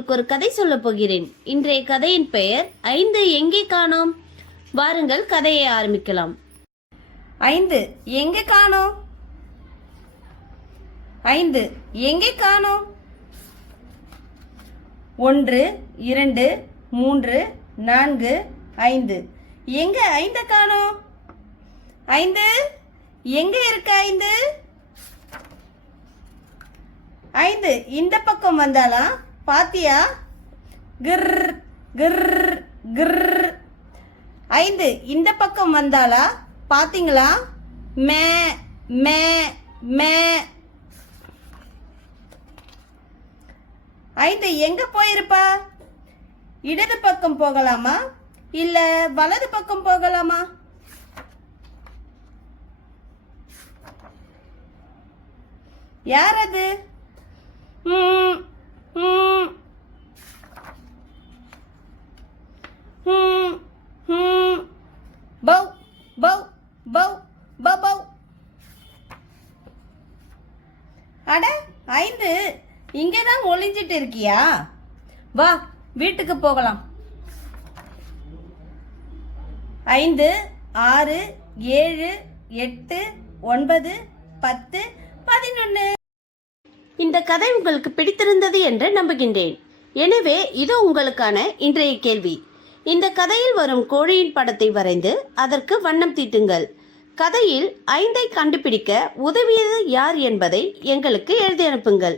உங்களுக்கு ஒரு கதை சொல்ல போகிறேன். இன்றைய கதையின் பெயர் ஐந்து எங்கே காணோம்? வாருங்கள் கதையை ஆரம்பிக்கலாம். ஐந்து எங்கே காணோம்? ஐந்து எங்கே காணோம்? ஒன்று இரண்டு மூன்று நான்கு ஐந்து. எங்க ஐந்த காணோம்? ஐந்து எங்க இருக்கு ஐந்து? ஐந்து இந்த பக்கம் வந்தாலாம் பாத்தியா? கிர் கிர் கிர். ஐந்து. இந்த பக்கம் வந்தாளா? பாத்தீங்களா? மே மே மே. ஐந்து எங்க போயிருப்பா? இடது பக்கம் போகலாமா? இல்ல வலது பக்கம் போகலாமா? யார் அது ம், ம். ம், ம். பௌ பௌ பௌ பௌ பௌ அட ஐந்து. இங்கே தான் ஒளிஞ்சிட்டு இருக்கியா? வா வீட்டுக்கு போகலாம். ஐந்து ஆறு ஏழு எட்டு ஒன்பது பத்து பதினொன்று இந்த கதை உங்களுக்கு பிடித்திருந்தது என்று நம்புகின்றேன். எனவே இது உங்களுக்கான இன்றைய கேள்வி. இந்த கதையில் வரும் கோழியின் படத்தை வரைந்து அதற்கு வண்ணம் தீட்டுங்கள். கதையில் ஐந்தை கண்டுபிடிக்க உதவியது யார் என்பதை எங்களுக்கு எழுதி அனுப்புங்கள்.